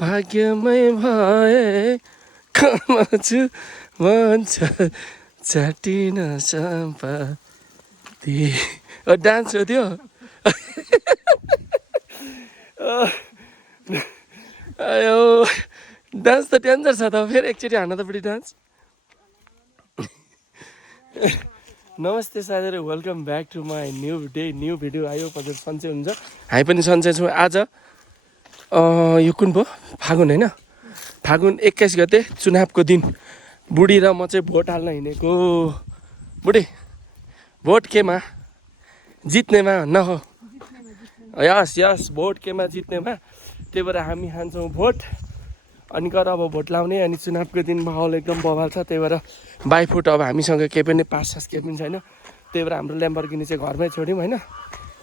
भाग्यमै भए कमाउँछु भन्छ चाटिन सम्पत्ति डान्स हो त्यो आयो डान्स त डेन्जर छ त फेरि एकचोटि हान त बढी डान्स नमस्ते साथीहरू welcome back to my new video आयो हजुर सन्चै हुन्छ हामी पनि सन्चै छौँ आज यो कुन भयो फागुन होइन फागुन 21 गते चुनावको दिन बुढी र म चाहिँ भोट हाल्न हिँडेको बुढी भोट केमा जित्नेमा न हो यस भोट केमा जित्नेमा त्यही भएर हामी हान्छौँ भोट अनि गएर अब भोट लाउने अनि चुनावको दिन माहौल एकदम बवाल छ त्यही भएर बाई फुट अब हामीसँग केही पनि पास केही पनि छैन त्यही भएर हाम्रो ल्याम्बोर्गिनी चाहिँ घरमै छोड्यौँ होइन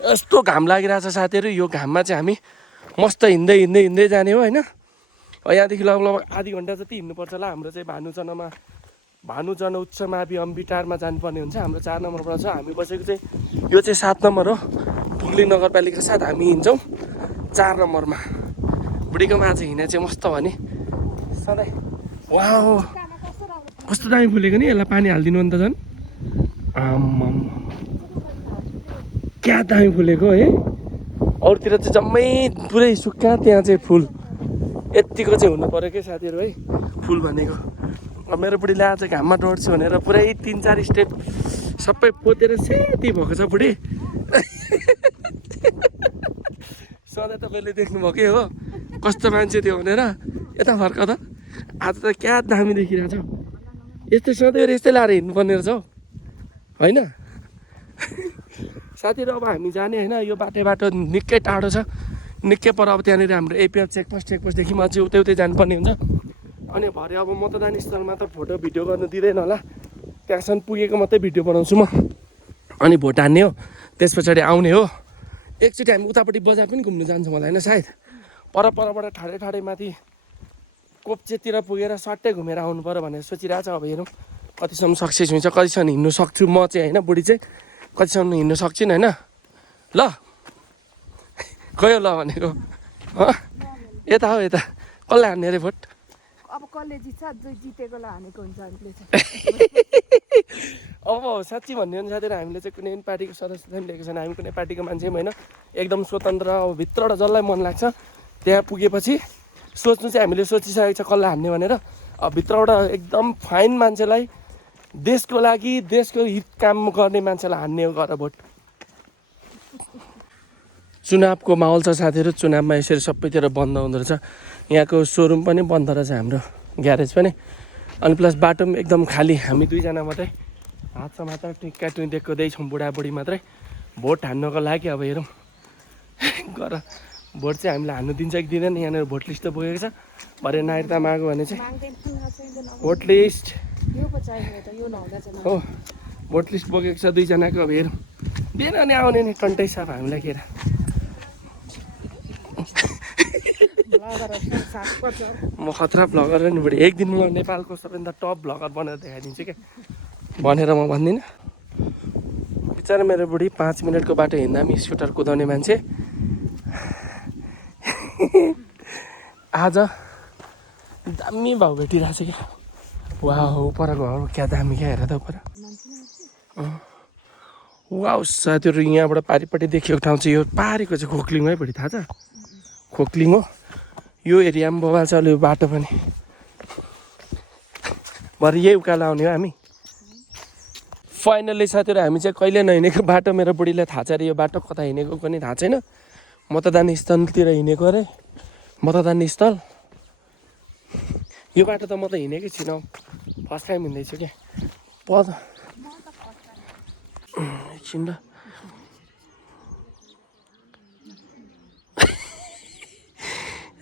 यस्तो घाम लागिरहेछ साथीहरू यो घाममा चाहिँ हामी मस्त हिँड्दै जाने हो होइन यहाँदेखि लगभग आधी घन्टा जति हिँड्नुपर्छ होला हाम्रो चाहिँ भानु जन उच्च मावि अम्बिटारमा जानुपर्ने हुन्छ हाम्रो 4 नम्बरबाट छ हामी बसेको चाहिँ यो चाहिँ 7 नम्बर हो पुग्लिङ नगरपालिका साथ हामी हिँड्छौँ 4 नम्बरमा बुढीकोमा आज हिँडे चाहिँ मस्त भने सधैँ वाउ कस्तो दामी फुलेको नि यसलाई पानी हालिदिनु नि त झन् आम्म क्या दामी फुलेको है अरूतिर चाहिँ जम्मै पुरै सुक्खा त्यहाँ चाहिँ फुल यत्तिको चाहिँ हुनु पऱ्यो क्या साथीहरू है फुल भनेको अब मेरो बुढीले आज घाममा दौड्छु भनेर पुरै 3-4 स्टेप सबै पोतेर सेती भएको छ बुढी सधैँ तपाईँले देख्नुभएकै हो कस्तो मान्छे थियो भनेर यता फर्क त आज त क्या दामी देखिरहेछ यस्तै सधैँ यस्तै लाएर हिँड्नुपर्ने रहेछ हौ होइन साथीहरू अब हामी जाने होइन यो बाटो निकै टाढो छ निकै पर अब त्यहाँनिर हाम्रो एपिएफ चेकपोस्टदेखि अझै उतै जानुपर्ने हुन्छ अनि भरे अब मतदान स्थलमा त फोटो भिडियो गर्नु दिँदैन होला त्यहाँसम्म पुगेको मात्रै भिडियो बनाउँछु म अनि भोट हान्ने हो त्यस पछाडि आउने हो एकचोटि हामी उतापट्टि बजार पनि घुम्नु जान्छौँ होला होइन सायद परबाट ठाडै माथि कोप्चेतिर पुगेर सट्टै घुमेर आउनु पऱ्यो भनेर सोचिरहेको छ अब हेरौँ कतिसम्म सक्सेस हुन्छ कतिसम्म हिँड्नु सक्छु म चाहिँ होइन बुढी चाहिँ कतिसम्म हिँड्नु सक्छिन् होइन ल गयो ल भनेको यता हो यता कसलाई हान्ने अरे भोट अब कसले जित्छ जितेकोलाई हानेको हुन्छ हामीले अब साँच्ची भन्ने भने साथीहरू हामीले चाहिँ कुनै पनि पार्टीको सदस्यता पनि लिएको छैन हामी कुनै पार्टीको मान्छे पनि होइन एकदम स्वतन्त्र अब भित्रबाट जसलाई मन लाग्छ त्यहाँ पुगेपछि सोच्नु चाहिँ हामीले सोचिसकेको छ कसलाई हान्ने भनेर अब भित्रबाट एकदम फाइन मान्छेलाई देशको लागि देशको हित काम गर्ने मान्छेलाई हान्ने हो गरेर भोट चुनावको माहौल छ साथीहरू चुनावमा यसरी सबैतिर बन्द हुँदो रहेछ यहाँको सोरुम पनि बन्द रहेछ हाम्रो ग्यारेज पनि अनि प्लस बाटो पनि एकदम खाली हामी 2 जना मात्रै हातमा मात्र टिक्का देख्दैछौँ बुढाबुढी मात्रै भोट हान्नको लागि अब हेरौँ गर भोट चाहिँ हामीलाई हान्नु दिन्छ कि दिँदैन यहाँनिर भोट लिस्ट त पुगेको छ भरे नागरिकता माग्यो भने चाहिँ भोट लिस्ट हो भोट लिस्ट बोकेको छ 2 जनाको अब हेरौँ दिएन नि आउने नि टन्टै छ हामीलाई के म खतरा भ्लगर नि बुढी एक दिन म नेपालको सबैभन्दा टप भ्लगर बनाएर देखाइदिन्छु क्या भनेर म भन्दिनँ बिचरा मेरो बुढी 5 मिनटको बाटो हिँड्दा पनि स्कुटर कुदाउने मान्छे आज दामी भाउ भेटिरहेछ क्या वा हो परको हो क्या दामी क्या हेर त पर वा साथीहरू यहाँबाट पारिपट्टि देखेको ठाउँ चाहिँ यो पारेको चाहिँ खोक्लिङ है बढी थाहा छ खोक्लिङ हो यो एरियामा बवाल छ यो बाटो पनि भरे यही उकालो आउने हो हामी फाइनल्ली साथीहरू हामी चाहिँ कहिले नहिँडेको बाटो मेरो बुढीलाई थाहा छ अरे यो बाटो कता हिँडेको पनि थाहा छैन मतदान स्थलतिर हिँडेको अरे मतदान स्थल यो बाटो त म त हिँडेकै छुइनँ फर्स्ट टाइम हिँड्दैछु क्या एकछिन ल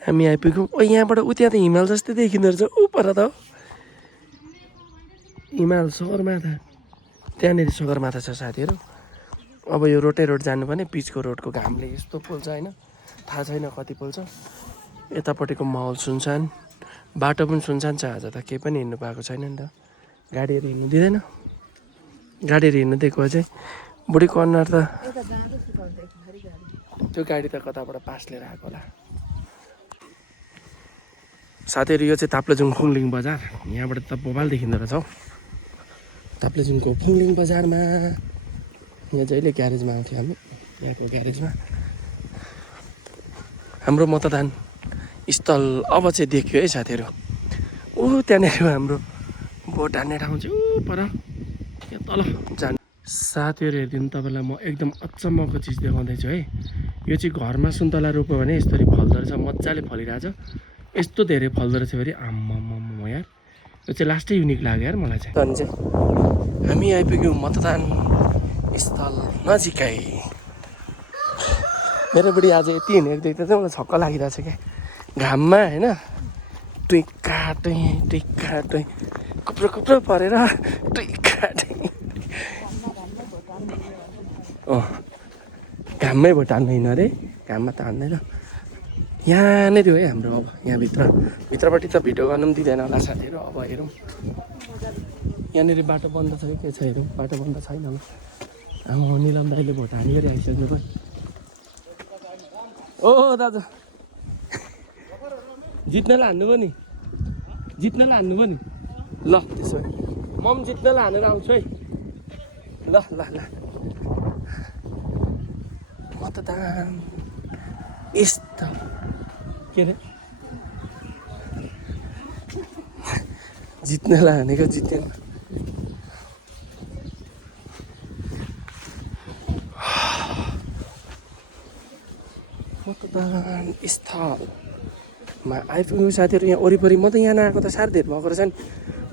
हामी आइपुग्यौँ यहाँबाट त्यहाँ त हिमाल जस्तै देखिँदो रहेछ पर त हिमाल सगरमाथा त्यहाँनिर सगरमाथा छ साथीहरू अब यो रोड जानुपर्ने पिचको रोडको घामले यस्तो पोल्छ होइन थाहा छैन कति पोल्छ यतापट्टिको माहौल सुनसान बाटो पनि सुनसान छ आज त केही पनि हिँड्नु पाएको छैन नि त गाडीहरू हिँड्नु दिँदैन गाडीहरू हिँड्नु दिएको चाहिँ बुढी कर्नर त त्यो गाडी त कताबाट पास लिएर आएको होला साथीहरू यो चाहिँ ताप्लेजुङ फुङलिङ बजार। यहाँबाट त बोबाल देखिँदो रहेछ हौ। ताप्लेजुङको फुङलिङ बजारमा यहाँ जहिले ग्यारेजमा आउँथ्यो हामी। यहाँको ग्यारेजमा हाम्रो मतदान स्थल अब चाहिँ देखियो है साथीहरू। त्यहाँनिर हाम्रो भोट हान्ने ठाउँ चाहिँ पर यहाँ तल जानु। साथीहरू हेरिदिनु तपाईँलाई म एकदम अचम्मको चिज देखाउँदैछु है। यो चाहिँ घरमा सुन्तला रोप्यो भने यसरी फल्दो रहेछ, मजाले फलिरहेछ। यस्तो धेरै फल्दो रहेछ फेरि आम्माम्म यार, यो चाहिँ लास्टै युनिक लाग्यो यार मलाई चाहिँ। अनि चाहिँ हामी आइपुग्यौँ मतदान स्थल नजिकै। मेरो बुढी आज यति हिँडेको देख्दा चाहिँ मलाई छक्क लागिरहेछ क्या, घाममा होइन टुइक्का टुइ कुप्रो परेर टुइक्का टुइ। घाममै भोट हान्दैन अरे, घाममा त हान्दैन। यहाँनिर हो है हाम्रो। अब भित्रपट्टि त भिडियो गर्नु पनि दिँदैन होला साथीहरू। अब हेरौँ यहाँनिर बाटो बन्द छ कि के छ, हेरौँ। बाटो बन्द छैन होला। आमा निलम दाइले भोट हानेर आइसक्नु भयो। ओ दाजु जित्नलाई हान्नु भयो नि, जित्नलाई हान्नु भयो नि। ल त्यसो भए म पनि जित्नलाई हानेर आउँछु है। ल ल ल मतदान स्थल के अरे जित्नलाई हानेको जितेन। मतदान स्थलमा आइपुग्नु साथीहरू। यहाँ वरिपरि म त यहाँ नआएको त साह्रै धेरै भएको रहेछ नि।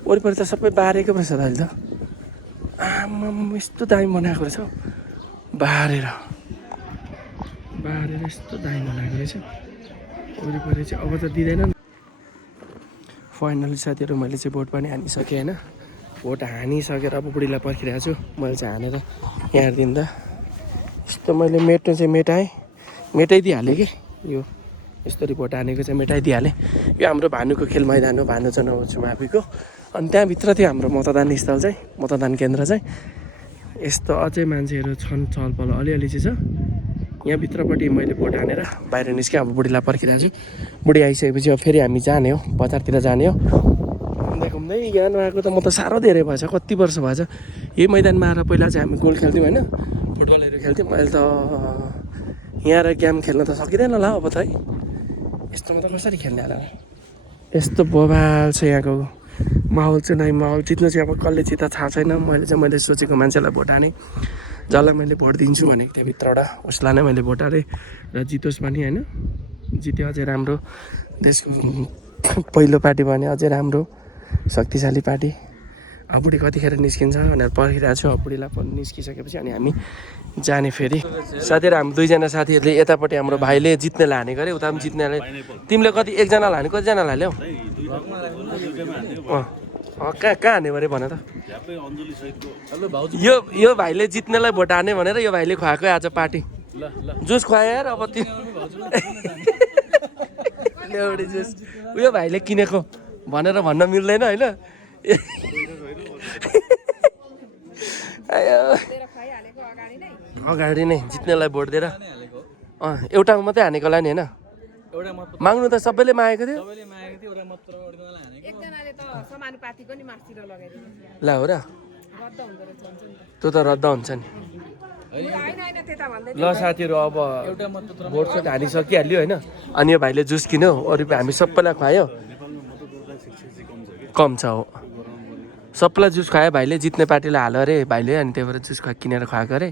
वरिपरि त सबै बारेको रहेछ त अहिले त। आम्माम यस्तो दामी बनाएको रहेछ हौ। बारेर यस्तो दामी बनाएको रहेछ वरिपरि चाहिँ। अब त दिँदैन। फाइनली साथीहरू मैले चाहिँ भोट पनि हानिसकेँ होइन। भोट हानिसकेर अब बुढीलाई पर्खिरहेको छु। मैले चाहिँ हानेर यहाँ दिँदा यस्तो मैले मेट्नु चाहिँ मेटाइदिइहालेँ कि। यो यस्तरी भोट हानेको चाहिँ मेटाइदिइहालेँ। यो हाम्रो भानुको खेल मैदान हो, भानु जनौछु माविको। अनि त्यहाँभित्र थियो हाम्रो मतदान स्थल चाहिँ, मतदान केन्द्र चाहिँ। यस्तो अझै मान्छेहरू छन्, चहलपहल अलिअलि चाहिँ छ। यहाँभित्रपट्टि मैले भोट हानेर बाहिर निस्केँ। अब बुढीलाई पर्खिरहेको छु। बुढी आइसकेपछि अब फेरि हामी जाने हो, बजारतिर जाने हो। घुम्दै यहाँ नआएको त म त साह्रो धेरै भएछ, कति वर्ष भएछ। यही मैदानमा आएर पहिला चाहिँ हामी गोल खेल्थ्यौँ होइन, फुटबलहरू खेल्थ्यौँ। अहिले त यहाँ र गेम खेल्न त सकिँदैन होला अब त है। यस्तोमा त कसरी खेल्ने होला। यस्तो बवाल छ यहाँको माहौल चाहिँ। नै माहौल जित्नु चाहिँ अब कसले जित्दा थाहा छैन। मैले सोचेको मान्छेलाई भोट हाने, जसलाई मैले भोट दिन्छु भनेको थिएँ भित्रबाट उसलाई नै मैले भोट हालेँ र जितोस् पनि होइन। जित्यो अझै राम्रो, देशको पहिलो पार्टी भने अझै राम्रो, शक्तिशाली पार्टी। अब बुढी कतिखेर निस्किन्छ भनेर पर्खिरहेको छु। अब बुढीलाई निस्किसकेपछि अनि हामी जाने फेरि। साथीहरू हामी दुईजना साथीहरूले यतापट्टि हाम्रो भाइले जित्नेलाई हानेको अरे, उता पनि जित्नेलाई। तिमीले कति एकजनालाई हाने, कतिजनालाई हाल्यौ? कहाँ हाने अरे भन त। यो भाइले जित्नेलाई भोट हाने भनेर यो भाइले खुवाएको आज पार्टी जुस खुवायो यार। अब त्यो एउटै जुस उयो भाइले किनेको भनेर भन्न मिल्दैन होइन। अगाडि नै जित्नेलाई भोट दिएर एउटामा मात्रै हानेकोलाई नि होइन। माग्नु त सबैले मागेको थियो। ल हो र, त्यो त रद्द हुन्छ नि। ल साथीहरू अब भोट सोट हानिसकिहाल्यो होइन। अनि यो भाइले जुस किन्यो, अरू हामी सबैलाई खुवायो। कम छ हो, सबैलाई जुस खुवायो भाइले। जित्ने पार्टीलाई हाल्यो अरे भाइले, अनि त्यही भएर जुस किनेर खुवाएको अरे।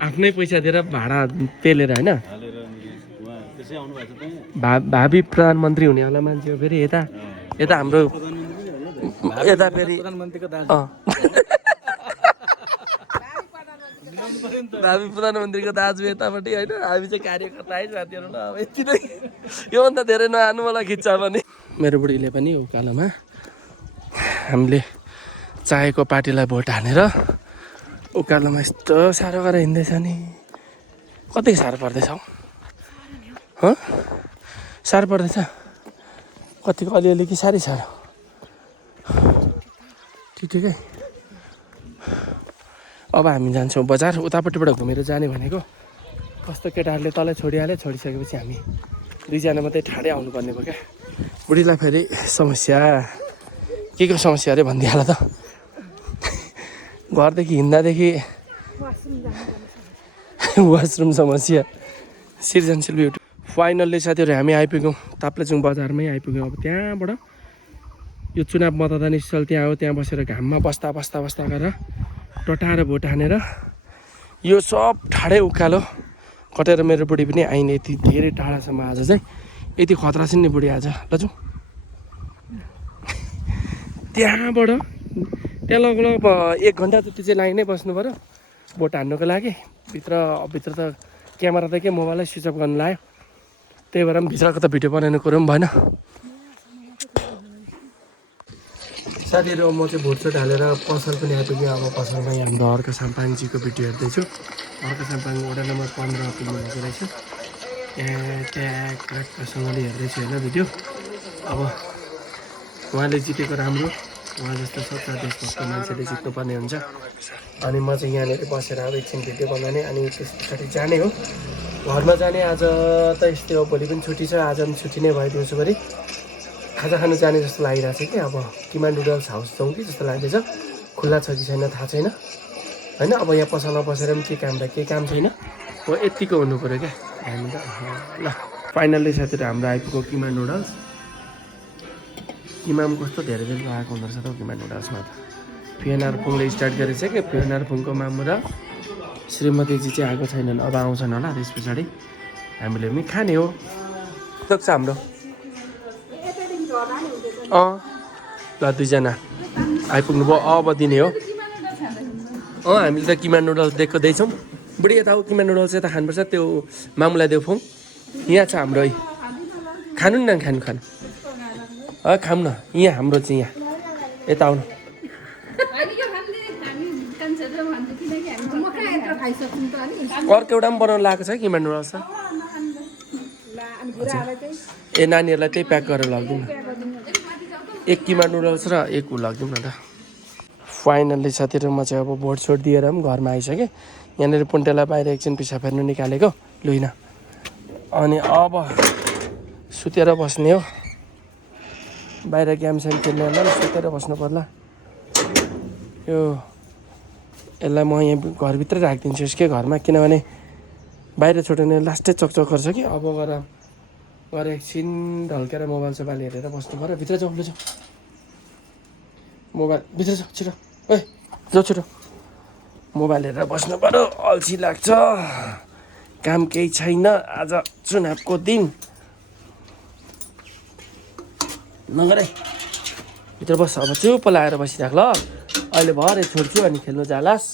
आफ्नै पैसा दिएर भाडा पेलेर होइन। भावी प्रधानमन्त्री हुनेवाला मान्छे हो फेरि। यता हाम्रो यता फेरि भावी प्रधानमन्त्रीको दाजु यतापट्टि होइन। हामी चाहिँ कार्यकर्ता है साथीहरू। ल अब यति नै, योभन्दा धेरै नहानु मलाई खिच्छ भने। मेरो बुढीले पनि उकालोमा हामीले चाहेको पार्टीलाई भोट हानेर उकालोमा यस्तो साह्रो गरेर हिँड्दैछ नि। कति साह्रो पर्दैछ हौ, साह्रो पर्दैछ कतिको अलिअलि कि साह्रै साह्रो? ठिकै। अब हामी जान्छौँ बजार, उतापट्टिबाट घुमेर जाने भनेको। कस्तो केटाहरूले तलै छोडिहाल्यो, छोडिसकेपछि हामी दुईजना मात्रै ठाडै आउनुपर्ने भयो क्या बुढीलाई फेरि समस्या के को समस्या अरे भनिदिइहाल त घरदेखि हिँड्दादेखि वासरुम समस्या सृजनशील ब्युटी फाइनल्ली साथीहरू हामी आइपुग्यौँ ताप्लेजुङ बजारमै आइपुग्यौँ अब त्यहाँबाट यो चुनाव मतदान स्थल त्यहाँ हो त्यहाँ बसेर घाममा बस्दा गरेर टटाएर भोट हानेर यो सब ठाडै उकालो कटेर मेरो बुढी पनि आइने यति धेरै टाढासम्म आज चाहिँ यति खतरा छ नि बुढी आज ल जाउँ त्यहाँबाट त्यहाँ लगभग 1 घन्टा जति चाहिँ लाइनै बस्नु पऱ्यो भोट हान्नुको लागि भित्र त क्यामेरा त के मोबाइलै स्विच अफ गर्नु लाग्यो त्यही भएर पनि भित्रको त भिडियो बनाउने कुरो पनि भएन साथीहरू म चाहिँ भोटसोट हालेर पसल पनि आइपुग्यो अब पसलमा यहाँ हाम्रो अर्को साम्पाङजीको भिडियो हेर्दैछु अर्को साम्पाङ वडा नम्बर 15 पुग्नु भएको रहेछ ट्याकसँगले हेर्दैछु होइन भिडियो अब उहाँले जितेको राम्रो उहाँ जस्तो सच्चा देशभक्त मान्छेले जित्नुपर्ने हुन्छ अनि म चाहिँ यहाँनिर बसेर अब एकछिन भिडियो बनाउने अनि त्यस पछाडि जाने हो घरमा जाने आज त यस्तै हो भोलि पनि छुट्टी छ आज पनि छुट्टी नै भयो दिउँसोभरि खाजा खानु जाने जस्तो लागिरहेको छ कि अब किमा नुडल्स हाउस जाउँ कि जस्तो लाग्दैछ खुल्ला छ कि छैन थाहा छैन होइन अब यहाँ पसलमा बसेर पनि के काम छैन हो यत्तिको हुनु पऱ्यो क्या हामी त ल फाइनल्ली साथीहरू हाम्रो आइपुग्यो किमा नुडल्स किमाम कस्तो धेरै दिन आएको हुँदो रहेछ त किमा नुडल्समा त पिएनआर फुङले स्टार्ट गरेछ कि पिएनआर फुङको मामु र श्रीमतीजी चाहिँ आएको छैनन् अब आउँछन् होला त्यस पछाडि हामीले पनि खाने हो सक्छ हाम्रो ल दुईजना आइपुग्नु भयो अब दिने हो हामीले त किमा नुडल्स दिएको दिएछौँ बुढी यता हो किमा नुडल्स यता खानुपर्छ त्यो मामुलाई देऊ फोन यहाँ छ हाम्रो है खानु नि खानु खाऊँ न यहाँ हाम्रो चाहिँ यहाँ यता आउनु अर्को एउटा पनि बनाउनु लागेको छ किमा नुडल्स ए नानीहरूलाई त्यही प्याक गरेर लगिदिउँ न 1 किमा नुडल्स र 1 लगिदिउँ न त फाइनल्ली साथीहरू म चाहिँ अब भोट सोट दिएर पनि घरमा आइसकेँ यहाँनिर पुन्टेला बाहिर एकछिन पिसा फेर्नु निकालेको लुइन अनि अब सुतेर बस्ने हो बाहिर गेम सेम खेल्नेहरूलाई सुतेर बस्नु पर्ला यो यसलाई म यहाँ घरभित्रै राखिदिन्छु यसकै घरमा किनभने बाहिर छोड्ने लास्टै चकचक गर्छ कि अब गएर एकछिन ढल्केर मोबाइल सोबाइल हेरेर बस्नु पऱ्यो भित्र जाउँ लु मोबाइल भित्र जाउँ छिटो ए जाउँ छिटो मोबाइल हेरेर बस्नु पऱ्यो अल्छी लाग्छ काम केही छैन आज चुनावको दिन नगरे भित्र बस अब चुप लगाएर बसिराख ल अहिले भरे छोड्छु अनि खेल्नु जालास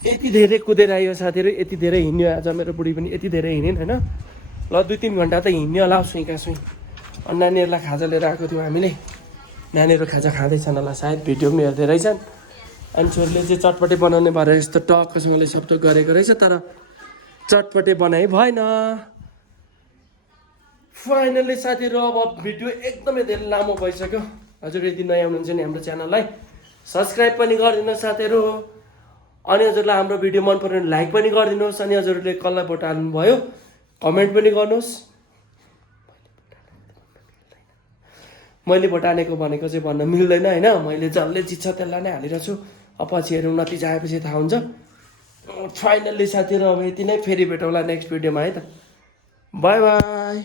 यति धेरै कुदेर आयो साथीहरू यति धेरै हिँड्यो आज मेरो बुढी पनि यति धेरै हिँडेन होइन ल 2-3 घन्टा त हिँड्यो होला सुइँका सुई अनि नानीहरूलाई खाजा लिएर आएको थियौँ हामीले नानीहरू खाजा खाँदैछन् होला सायद भिडियो पनि हेर्दै रहेछन् अनि छोरीले चाहिँ चटपटे बनाउने भएर यस्तो टक्कसँगले सब गरेको रहेछ तर चटपटे बनाइ भएन फाइनल्ली साथीहरू अब भिडियो एकदमै धेरै लामो भइसक्यो हजुर यदि नयाँ हुनुहुन्छ नि हाम्रो च्यानललाई सब्सक्राइब पनि गरिदिनुहोस् साथीहरू अनि हजुरलाई हाम्रो भिडियो मन पऱ्यो भने लाइक पनि गरिदिनुहोस् अनि हजुरले कसलाई भोट हाल्नुभयो कमेन्ट पनि गर्नुहोस् मैले भोट हानेको भनेको चाहिँ भन्न मिल्दैन होइन मैले जसले जित्छ त्यसलाई नै हालिरहेको छु अब पछि हेरौँ नतिजा आएपछि थाहा हुन्छ फाइनल्ली साथीहरू अब यति नै फेरि भेटौँला नेक्स्ट भिडियोमा है त बाई बाई